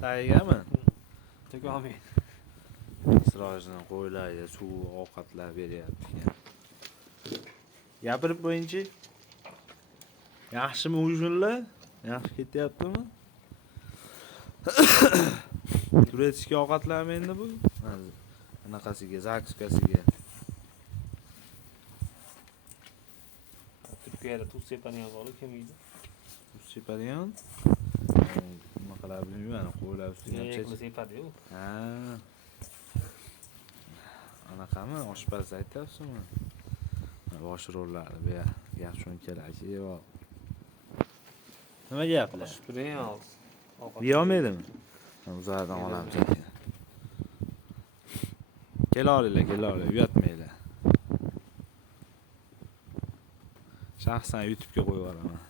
Taygami? Tagomi. Sirojning qo'ylarga suv, ovqatlar beryapti ekan. Gapirib qo'ying-chi. Yaxshimi ujunlar? Yaxshi ketyaptimi? Turetskiy ovqatlarmi endi bu? Anaqasiga, zakskasiga. Turkiyada tuz sepadigan bor, kim yeydi? Tuz sepadigan? Nima qilib bilmayman, qo'ylar ustiga Yaqli sepadi-yu. Ha. Anaqami? Oshpaz aytyapsizmi? Bosh rollari bu yer. Gap shunchalar-ki, yo'q. Nima gaplar? Turing hozir. Yeyolmaydimi? Uzardan olamiz ekan. Kelolinglar, uyatmanglar. Shaxsan YouTube'ga qo'yib yuboraman.